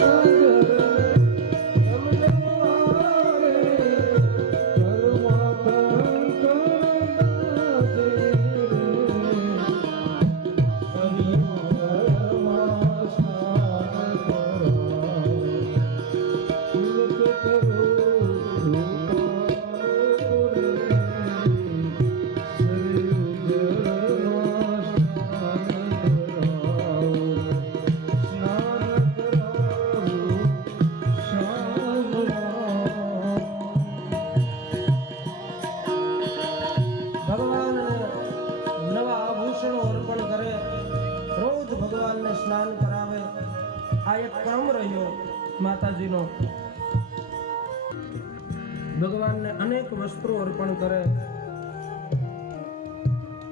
ભગવાનને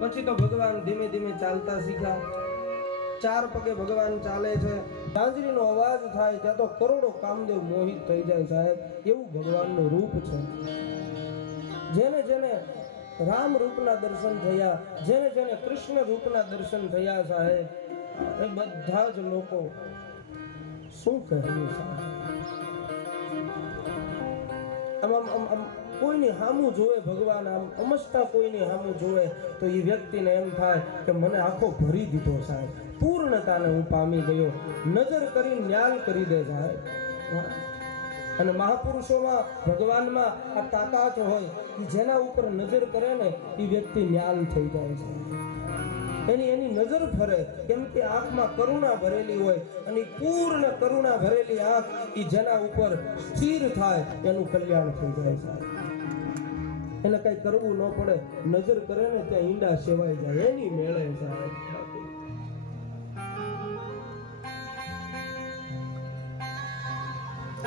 પછી તો ભગવાન ધીમે ધીમે ચાલતા શીખ્યા. ચાર પગે ભગવાન ચાલે છે. ગાંજરીનો અવાજ થાય ત્યાં તો કરોડો કામદેવ મોહિત થઈ જાય સાહેબ. એવું ભગવાનનું રૂપ છે. જેને જેને રામ રૂપના દર્શન થયા, જેને જેને કૃષ્ણ રૂપના દર્શન થયા સાહેબ, એ બધા જ લોકો શું કહેવું સાહેબ આમ આમ આમ કોઈની સામું જોવે ભગવાન આમ અમસ્તા કોઈની સામું જોવે, તો એ વ્યક્તિને એમ થાય કે મને આખો ભરી દીધો સાહેબ. પૂર્ણતાને હું પામી ગયો. નજર કરી ન્યાલ કરી દે સાહેબ. અને મહાપુરુષોમાં ભગવાનમાં આ તાકાત હોય કે જેના ઉપર નજર કરે ને એ વ્યક્તિ ન્યાલ થઈ જાય છે. એની એની નજર ફરે, કેમ કે આંખમાં કરુણા ભરેલી હોય અને પૂર્ણ કરુણા ભરેલી આંખ એ જેના ઉપર સ્થિર થાય, એનું કલ્યાણ થઈ જાય છે. એને કઈ કરવું ન પડે, નજર કરે ને ત્યાં ઈંડા સેવાઈ જાય, એની મેળે સાહેબ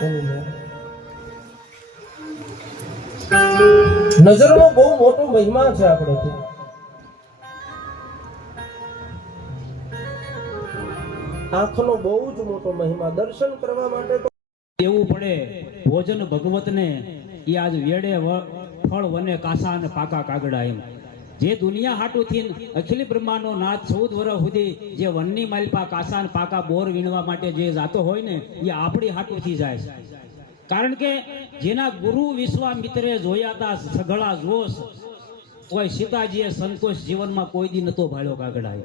એની નજરનો બહુ મોટો મહિમા છે આપણે ત્યાં આંખનો બહુ જ મોટો મહિમા. દર્શન કરવા માટે તો એવું પડે, ભોજન ભગવતને એ આજ વેડે ફળ વને કાસા અને પાકા કાગડા એમ. જે દુનિયા હાટુથી અખિલ બ્રહ્માનો નાથ ચૌદ વર્ષ સુધી જે વનની માલપા કાસા અને પાકા બોર વીણવા માટે જે જાતો હોય ને એ આપણી હાટુથી જાય છે. કારણ કે જેના ગુરુ વિશ્વામિત્રે જોયા હતા સઘળા જોશ કોઈ સીતાજીએ સંતોષ જીવનમાં કોઈ દી નતો ભાળ્યો કાગડા.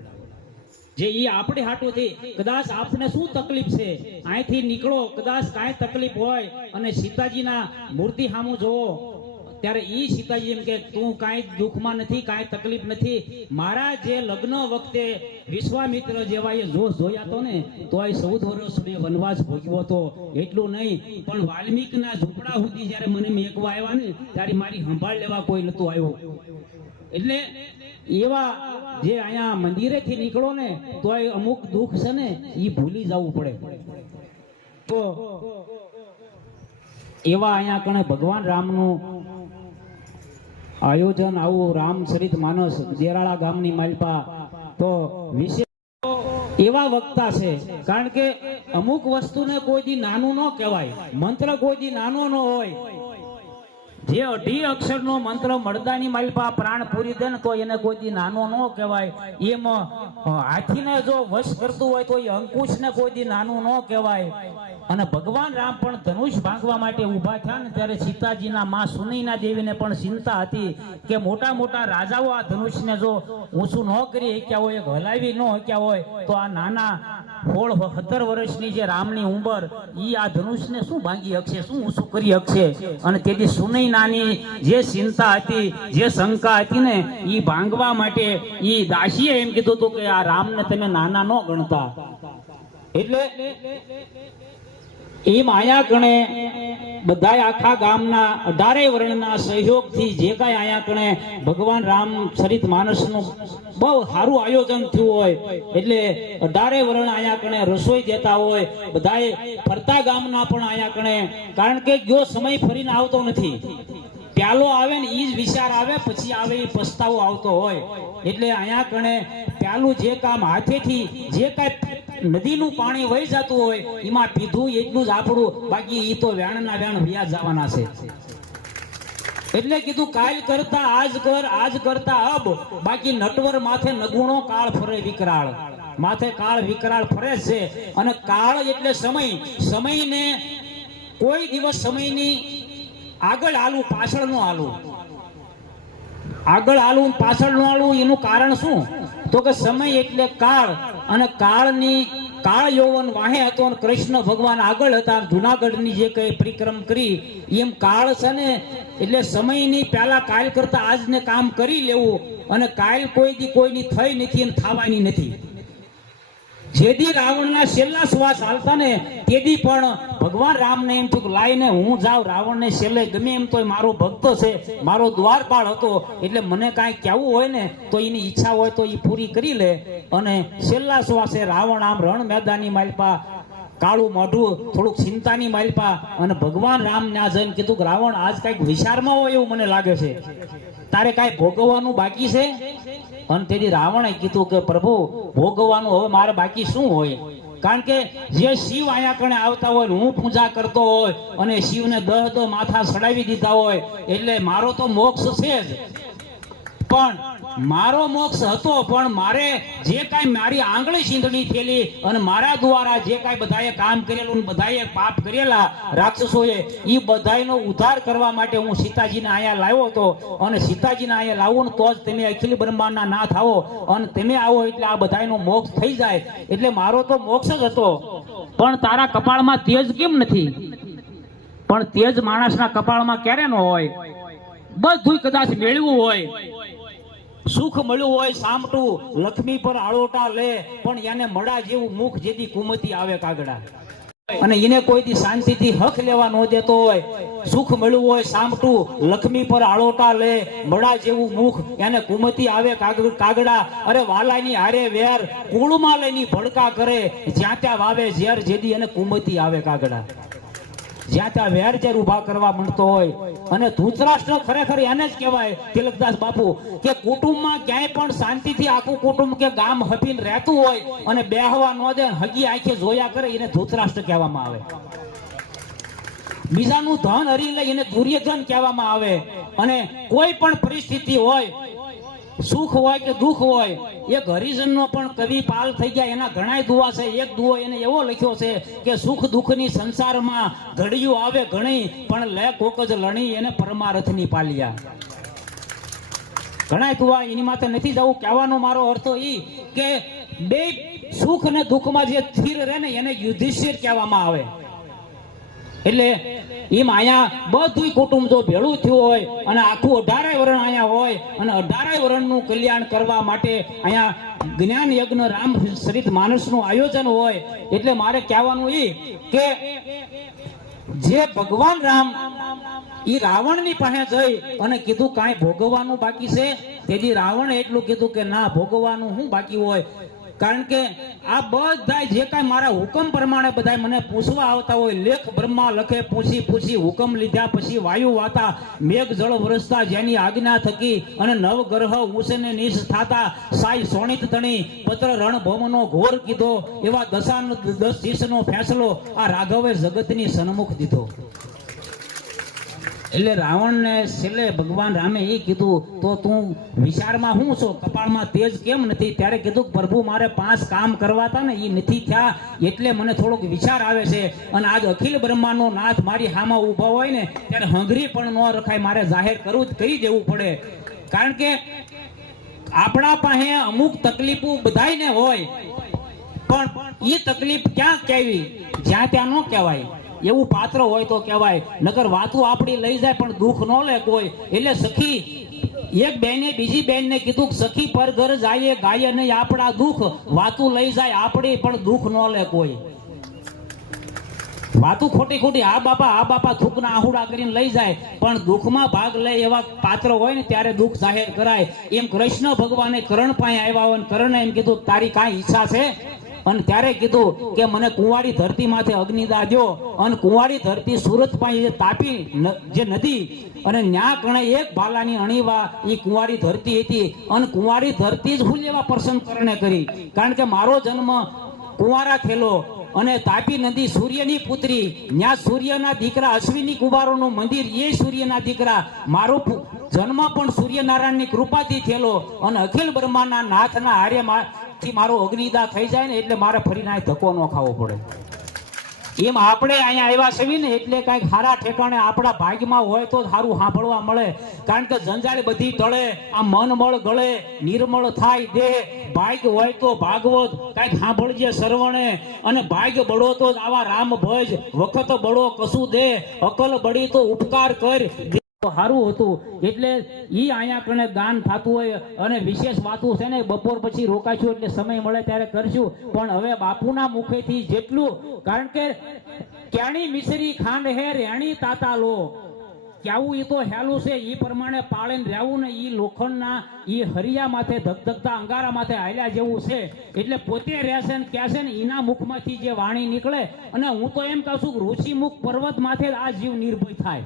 જે ઈ આપણે હાટુથી, કદાચ આપને શું તકલીફ છે? અહીંથી નીકળો, કદાચ કાંઈ તકલીફ હોય અને સીતાજીના મૂર્તિ સામું જોવો. ત્યારે ઈ સીતાજી એમ કે, તું કાંઈ દુઃખમાં નથી, કાંઈ તકલીફ નથી. મારા જે લગ્ન વખતે વિશ્વામિત્ર જેવા એ જોશ જોયા તો ને તોય ચૌદ વર્ષ મેં વનવાસ ભોગવ્યો હતો. એટલું નહીં, પણ વાલ્મીકના ઝૂંપડા સુધી જ્યારે મને મેકવા આવ્યા ને, ત્યારે મારી સંભાળ લેવા કોઈ નતું આવ્યો. એટલે એવા જે અહીંયા મંદિરેથી નીકળો ને, તો અમુક દુઃખ છે ને એ ભૂલી જવું પડે. તો એવા અહીંયા કણે ભગવાન રામનું આયોજન આવું રામચરિત માનસ દેરાળા ગામની માલપા, તો વિશેષ એવા વક્તા છે. કારણ કે અમુક વસ્તુને કોઈ દી નાનું ન કહેવાય. મંત્ર કોઈ દી નાનો ન હોય. જે અઢી અક્ષરનો મંત્ર મળદાની માલપા પ્રાણ પૂરી દે ને તો એને કોઈ નાનો ન કહેવાય. એમ હાથીને જો વશ કરતું હોય તો એ અંકુશને કોઈ નાનું ન કહેવાય. અને ભગવાન રામ પણ ધનુષ ભાંગવા માટે ઊભા થયા ને ત્યારે સીતાજીના માં સુનીના દેવીને પણ ચિંતા હતી કે મોટા મોટા રાજાઓ આ ધનુષને જો ઊંચું ન કરી શક્યા હોય હલાવી ન શક્યા હોય, તો આ નાના સોળ સત્તર વર્ષની જે રામની ઉંમર ઈ આ ધનુષને શું ભાંગી શકશે શું ઊંચું કરી શકશે અને તેથી સુનૈનાની જે ચિંતા હતી, જે શંકા હતી ને, ઈ ભાંગવા માટે ઈ દાસીએ એમ કીધું હતું કે આ રામને તમે નાના ન ગણતા. એટલે એ માયા કણે બધા આખા ગામના અઢારેય વર્ણના સહયોગથી જે કાંઈ આયા કણે ભગવાન રામ ચરિત માનસનું બહુ સારું આયોજન થયું હોય, એટલે અઢારેય વર્ણ આયા કણે રસોઈ દેતા હોય બધાએ ફરતા ગામના પણ આયા કણે કારણ કે ગયો સમય ફરીને આવતો નથી. પ્યાલો આવે ને એ જ વિચાર આવે, પછી આવે એ પસ્તાવો આવતો હોય. એટલે અહીંયા કણે પ્યાલું જે કામ હાથેથી જે કાંઈ નદીનું પાણી વહી જતું હોય, એમાં પીધું એટલું જ આપણું, બાકી એ તો વેણના વેણ વ્યાજ જવાના છે. એટલે કીધું કાલ કરતા આજ કર, આજ કરતા અબ, બાકી નટવર માથે નગુણો કાળ ફરે વિકરાળ. માથે કાળ વિકરાળ ફરે છે. અને કાળ એટલે સમય. સમયને કોઈ દિવસ સમયની આગળ હાલવું પાછળ નો હાલવું આગળ ને પાછળ નો હાલવું એનું કારણ શું? તો કે સમય એટલે કાળ, અને કાળની, કાળ યૌવન વાહે હતો અને કૃષ્ણ ભગવાન આગળ હતા જુનાગઢની જે કઈ પરિક્રમ કરી, એમ કાળ છે ને, એટલે સમયની પહેલા કાલ કરતા આજને કામ કરી લેવું, અને કાલ કોઈ દી કોઈની થઈ નથી અને થવાની નથી. જેદી રાવણના છેલ્લા શ્વાસ હાલતા ને તેદી પણ ભગવાન રામને એમ થયું લાઈને હું જાઉં, રાવણને છેલ્લે ગમે એમ તોય મારો ભક્ત છે, મારો દ્વારપાળ હતો, એટલે મને કાંઈ કહેવું હોય ને તો એની ઈચ્છા હોય તો એ પૂરી કરી લે. અને છેલ્લા શ્વાસે રાવણ આમ રણ મેદાની માલપા કાળું મોઢું, થોડુંક ચિંતાની માલપા અને ભગવાન રામ ના જઈને કીધું કે, રાવણ, આજ કંઈક વિચારમાં હોય એવું મને લાગે છે. તારે કાંઈ ભોગવવાનું બાકી છે? અને તેથી રાવણે કીધું કે, પ્રભુ, ભોગવવાનું હવે મારે બાકી શું હોય? કારણ કે જે શિવ અહીંયા કણે આવતા હોય, હું પૂજા કરતો હોય અને શિવને દહ દહ માથા ચડાવી દીધા હોય, એટલે મારો તો મોક્ષ છે જ. પણ મારો મોક્ષ હતો, પણ મારે જે કાંઈ મારી આંગળી ચીંધણી થયેલી અને મારા દ્વારા જે કાંઈ બધાએ કામ કરેલું ને બધાએ પાપ કરેલા રાક્ષસોએ એ બધાયનો ઉદ્ધાર કરવા માટે હું સીતાજીને અહીંયા લાવ્યો હતો. અને સીતાજીને અહીંયા લાવું ને તો જ તમે અખિલ બ્રહ્માંડના નાથ આવો અને તમે આવો એટલે આ બધાયનો મોક્ષ થઈ જાય. એટલે મારો તો મોક્ષ જ હતો. પણ તારા કપાળમાં તેજ કેમ નથી? પણ તેજ માણસના કપાળમાં ક્યારે ન હોય? બધું કદાચ મેળવું હોય. સુખ મળ્યું હોય સામટું, લક્ષ્મી પર આળોટા લે, પણ એને મળા જેવું મુખ જેથી કુમતી આવે કાગડા. અને એને કોઈ દી શાંતિથી હક લેવા ન દેતો હોય. સુખ મળ્યું હોય સામટું, લક્ષ્મી પર આળોટા લે મળા જેવું મુખ એને કુમતી આવે કાગ- કાગડા. અરે વાલાની હારે વેર, કુળમાં લઈની ભડકા કરે, જ્યાં ત્યાં વાવે ઝેર જેદી એને કુમતી આવે કાગડા. જ્યાં ત્યાં વેર ઝેર ઊભા કરવા માંડતો હોય. અને ધૂતરાષ્ટ્ર ખરેખર એને જ કહેવાય, તિલકદાસ બાપુ, કે કુટુંબમાં ક્યાંય પણ શાંતિથી આખું કુટુંબ કે ગામ હપીને રહેતું હોય અને બેહવા ન દે, હગી આંખે જોયા કરે, એને ધૂતરાષ્ટ્ર કહેવામાં આવે. બીજાનું ધન હરી લઈ એને દુર્યધન કહેવામાં આવે. અને કોઈ પણ પરિસ્થિતિ હોય સુખ હોય કે દુઃખ હોય એક હરિજનનો પણ કવિ પાલ થઈ ગયા. એના ઘણાય દુવા છે. એક દુવો એને એવો લખ્યો છે કે સુખ દુઃખની સંસારમાં ઘડિયું આવે ઘણી, પણ લે કોક જ લણી એને પરમારથની પાલિયા. ઘણા દુવા એની માથે નથી જવું. કહેવાનો મારો અર્થ એ કે બે સુખ અને દુઃખમાં જે સ્થિર રહે ને એને યુધિષ્ઠિર કહેવામાં આવે. એટલે એમ અહીંયા બધું કુટુંબ જો ભેળું થયું હોય અને આખું અઢારેય વરણ અહીંયા હોય અને અઢારાય વરણનું કલ્યાણ કરવા માટે અહીંયા જ્ઞાન યજ્ઞ રામ સરિત માનસનું આયોજન હોય, એટલે મારે કહેવાનું એ કે જે ભગવાન રામ એ રાવણની પાસે જઈ અને કીધું કાંઈ ભોગવવાનું બાકી છે, તેથી રાવણે એટલું કીધું કે ના, ભોગવવાનું શું બાકી હોય. કારણ કે આ બધા જે કાંઈ મારા હુકમ પ્રમાણે બધા મને પૂછવા આવતા હોય, લેખ બ્રહ્મા લખે, પૂછી પૂછી હુકમ લીધા પછી વાયુ વાતા, મેઘ જળ વરસતા, જેની આજ્ઞા થકી અને નવગ્રહ ઉસને નિશ થાતા, સાઈ સોણિત તણી પત્ર રણ ઘોર કીધો, એવા દશાન દસ શીશનો ફેંસલો, આ રાઘવે જગતની સન્મુખ દીધો. એટલે રાવણને છેલ્લે ભગવાન રામે એ કીધું, તો તું વિચારમાં શું છો? કપાળમાં તેજ કેમ નથી? ત્યારે કીધું પ્રભુ, મારે પાંચ કામ કરવા હતા ને એ નથી થયા, એટલે મને થોડોક વિચાર આવે છે. અને આજ અખિલ બ્રહ્માનો નાથ મારી હામાં ઊભા હોય ને, ત્યારે હંગરી પણ ન રખાય. મારે જાહેર કરવું જ કરી દેવું પડે. કારણ કે આપણા પાસે અમુક તકલીફો બધાયને હોય, પણ એ તકલીફ ક્યાં કહેવી? જ્યાં ત્યાં ન કહેવાય. એવું પાત્ર હોય તો કહેવાય. નકર વાતું આપણી લઈ જાય પણ દુઃખ ન લે કોઈ. એટલે સખી, એક બેને બીજી બેનને કીધું સખી પર ઘર જાય ગાય નહીં, આપણા દુઃખ. વાતું લઈ જાય આપણી પણ દુઃખ ન લે કોઈ. વાતું ખોટી ખોટી, આ બાપા આ બાપા થૂકના આહુડા કરીને લઈ જાય. પણ દુઃખમાં ભાગ લે એવા પાત્ર હોય ને ત્યારે દુઃખ જાહેર કરાય. એમ કૃષ્ણ ભગવાને કરણ પાસે આવ્યા હોય કરણ એમ કીધું, તારી કાંઈ ઈચ્છા છે? અને ત્યારે કીધું કે મને કુંવારી ધરતી માથે અગ્નિ દાજો અને કુંવારી ધરતી સુરત પાસે તાપી જે નદી અને ન્યા કણે એક ભાલાની અણીવા એ કુંવારી ધરતી હતી. અને કુંવારી ધરતી જ હું લેવા પ્રસન્ન કરણે કરી. કારણ કે મારો જન્મ કુંવારા થયેલો અને તાપી નદી સૂર્યની પુત્રી, ન્યા સૂર્યના દીકરા અશ્વિની કુમારોનું મંદિર, એ સૂર્યના દીકરા. મારો જન્મ પણ સૂર્યનારાયણની કૃપાથી થયેલો અને અખિલ બ્રહ્માના નાથના હારે આજથી મારો અગ્નિદા થઈ જાય ને એટલે મારે ફરીને આ ધક્કો ન ખાવો પડે. એમ આપણે અહીંયા આવ્યા છીએ ને એટલે કાંઈક સારા ઠેકાણે આપણા ભાગમાં હોય તો સારું સાંભળવા મળે. કારણ કે જંજાળ બધી ટળે, આ મનમળ ગળે, નિર્મળ થાય દેહ. ભાગ હોય તો ભાગવત, કાંઈક સાંભળજે સર્વણે. અને ભાગ બળો તો આવા રામ ભજ વખત બળો કશું દે. અકલ બળી તો ઉપકાર કર. સારું હતું. એટલે ઈ અહીંયા કણે દાન થતું હોય અને વિશેષ વાતું છે ને, બપોર પછી રોકાશું એટલે સમય મળે ત્યારે કરશું. પણ હવે બાપુના મુખેથી જેટલું, કારણ કે ક્યાણી મિશ્રી ખાંડ હે રેણી તાતા લો. ક્યાવું એ તો હેલું છે એ પ્રમાણે પાળે રહેવું ને એ લોખંડના એ હરિયા માથે ધગધગતા અંગારા માથે હાલ્યા જેવું છે. એટલે પોતે રહેશે ને કહેશે ને એના મુખમાંથી જે વાણી નીકળે. અને હું તો એમ કહું છું ઋષિ મુખ પર્વત માથે આ જીવ નિર્ભય થાય.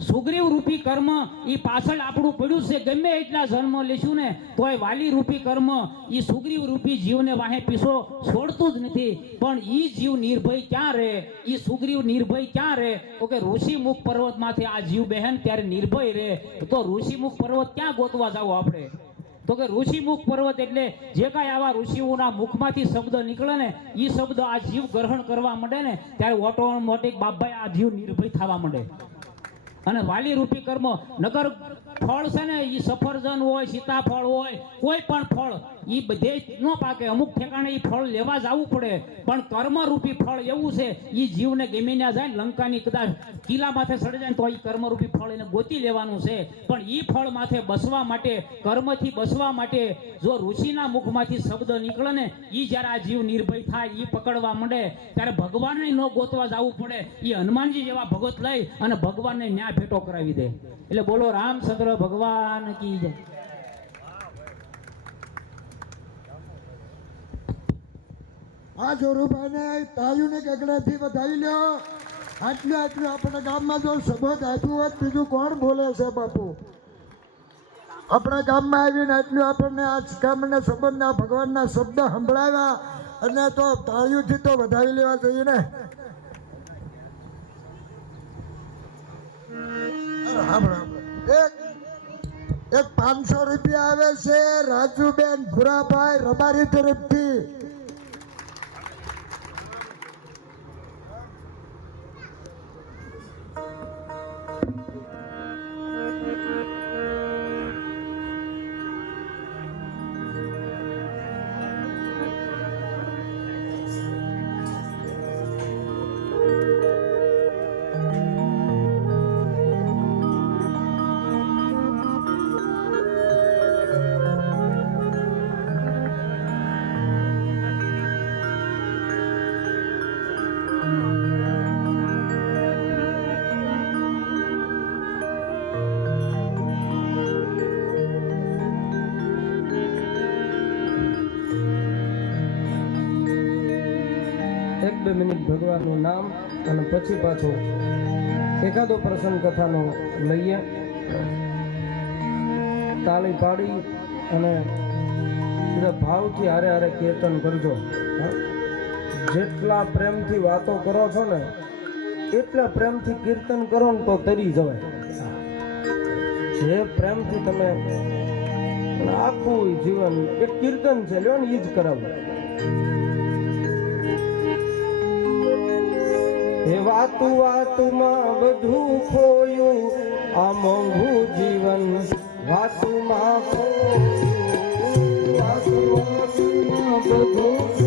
સુગ્રીવ રૂપી કર્મ એ પાછળ આપણું પડ્યું છે. ગમે એટલા જન્મ લેશું ને, તોય વાલી રૂપી કર્મ એ સુગ્રીવ રૂપી જીવને વાહે પીસો છોડતું જ નથી. પણ એ જીવ નિર્ભય ક્યાં રહે? એ સુગ્રીવ નિર્ભય ક્યાં રહે? તો કે ઋષિમુખ પર્વતમાંથી આ જીવ બહેન ત્યારે નિર્ભય રહે. તો ઋષિમુખ પર્વત ક્યાં ગોતવા જાવ આપણે? તો કે ઋષિમુખ પર્વત એટલે જે કાંઈ આવા ઋષિઓના મુખમાંથી શબ્દ નીકળે ને એ શબ્દ આ જીવ ગ્રહણ કરવા માંડે ને, ત્યારે ઓટોમેટિક બાપભાઈ આ જીવ નિર્ભય થવા માંડે. અને વાલી રૂપી કર્મ, નગર ફળ છે ને એ સફરજન હોય, સીતાફળ હોય, કોઈ પણ ફળ ઈ બધે ન પાકે. અમુક ઠેકાણે એ ફળ લેવા જવું પડે. પણ કર્મરૂપી ફળ એવું છે એ જીવને ગમી ના જાય લંકાની કદાચ કિલ્લા માથે સડી જાય તો એ કર્મરૂપી ફળ એને ગોતી લેવાનું છે. પણ એ ફળ માથે બસવા માટે, કર્મથી બસવા માટે જો ઋષિના મુખમાંથી શબ્દ નીકળે ને એ જ્યારે આ જીવ નિર્ભય થાય એ પકડવા માંડે, ત્યારે ભગવાનને ન ગોતવા જવું પડે. એ હનુમાનજી જેવા ભગત લઈ અને ભગવાનને ન્યાય ભેટો કરાવી દે. એટલે બોલો રામચંદ્ર ભગવાન કી જય. આ જોરુભાઈને તાયુને ગગડાથી વધાવી લ્યો આટલું આટલું આપણા ગામમાં જો સંબોધ આપ્યું હોત, બીજું કોણ બોલે છે બાપુ? આપણા ગામમાં આવીને આટલું આપણને આ કામને સંબંધના, ભગવાનના શબ્દ સંભળાવ્યા અને તો તાળીઓથી તો વધાવી લેવા જોઈએ ને. એક એક પાંચસો રૂપિયા આવે છે રાજુબેન ભુરાભાઈ રબારી તરફથી. બે મિનિટ ભગવાનનું નામ અને પછી પાછો એકાદો પ્રસંગ કથાનો લઈએ. તાળી પાડી અને બધા ભાવથી હારે હારે કીર્તન કરજો? જેટલા પ્રેમથી વાતો કરો છો ને, એટલા પ્રેમથી કીર્તન કરો ને તો તરી જવાય. જે પ્રેમથી તમે આખું જીવન, એક કીર્તન છે, લ્યો ને એ જ કરાવું. હે વાતું વાતુમાં બધું ખોયું. આ મોંઘું જીવન વાતુમાં ખોયું. વાતું વાતુમાં બધું